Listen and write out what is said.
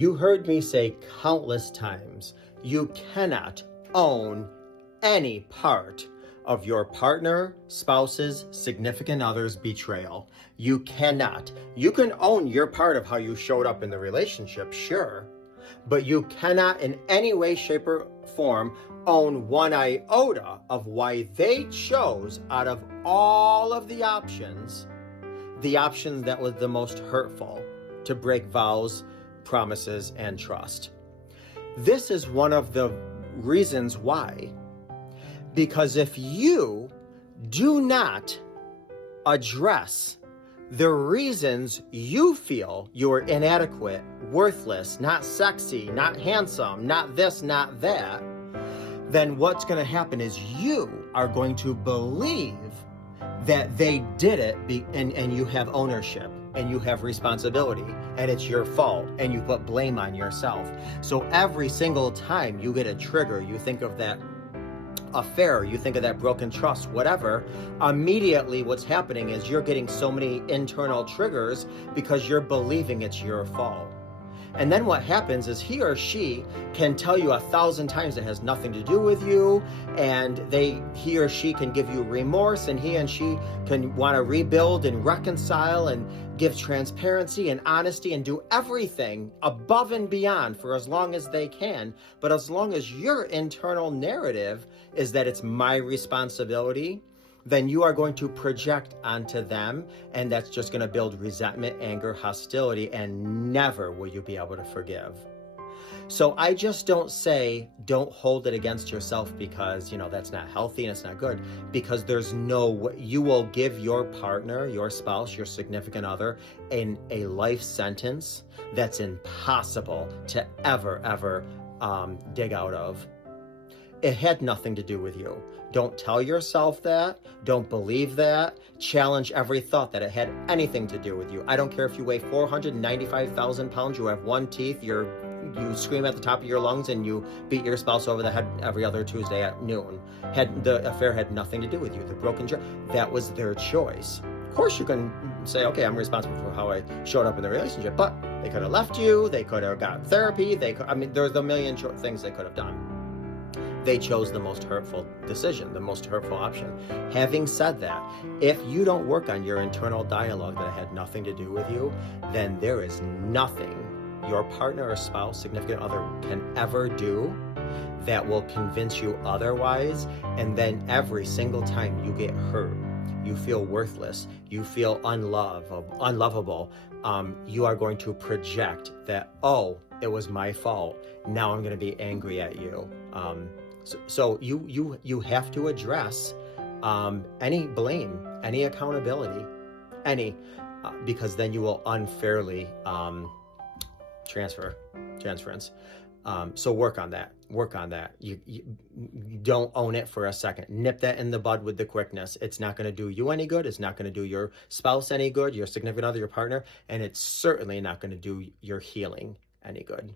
You heard me say countless times, you cannot own any part of your partner, spouse's, significant other's betrayal. You cannot. You can own your part of how you showed up in the relationship, sure, but you cannot in any way, shape, or form own one iota of why they chose out of all of the option that was the most hurtful, to break vows, promises, and trust. This is one of the reasons why. Because if you do not address the reasons you feel you're inadequate, worthless, not sexy, not handsome, not this, not that, then what's going to happen is you are going to believe that they did it and you have ownership and you have responsibility and it's your fault and you put blame on yourself. So every single time you get a trigger, you think of that affair, you think of that broken trust, whatever, immediately what's happening is you're getting so many internal triggers because you're believing it's your fault. And then what happens is he or she can tell you 1,000 times it has nothing to do with you, and he or she can give you remorse, and he and she can want to rebuild and reconcile and give transparency and honesty and do everything above and beyond for as long as they can. But as long as your internal narrative is that it's my responsibility, then you are going to project onto them, and that's just going to build resentment, anger, hostility, and never will you be able to forgive. So I just don't say don't hold it against yourself because, that's not healthy and it's not good, because there's no, you will give your partner, your spouse, your significant other a life sentence that's impossible to ever dig out of. It had nothing to do with you. Don't tell yourself that. Don't believe that. Challenge every thought that it had anything to do with you. I don't care if you weigh 495,000 pounds, you have one teeth, you scream at the top of your lungs, and you beat your spouse over the head every other Tuesday at noon. The affair had nothing to do with you. The broken that was their choice. Of course, you can say, okay, I'm responsible for how I showed up in the relationship, but they could have left you. They could have got therapy. There's a million things they could have done. They chose the most hurtful decision, the most hurtful option. Having said that, if you don't work on your internal dialogue that had nothing to do with you, then there is nothing your partner or spouse, significant other can ever do that will convince you otherwise. And then every single time you get hurt, you feel worthless, you feel unlovable, you are going to project that, oh, it was my fault. Now I'm going to be angry at you. So you have to address any blame, any accountability, because then you will unfairly transference. So work on that. You don't own it for a second. Nip that in the bud with the quickness. It's not going to do you any good. It's not going to do your spouse any good, your significant other, your partner, and it's certainly not going to do your healing any good.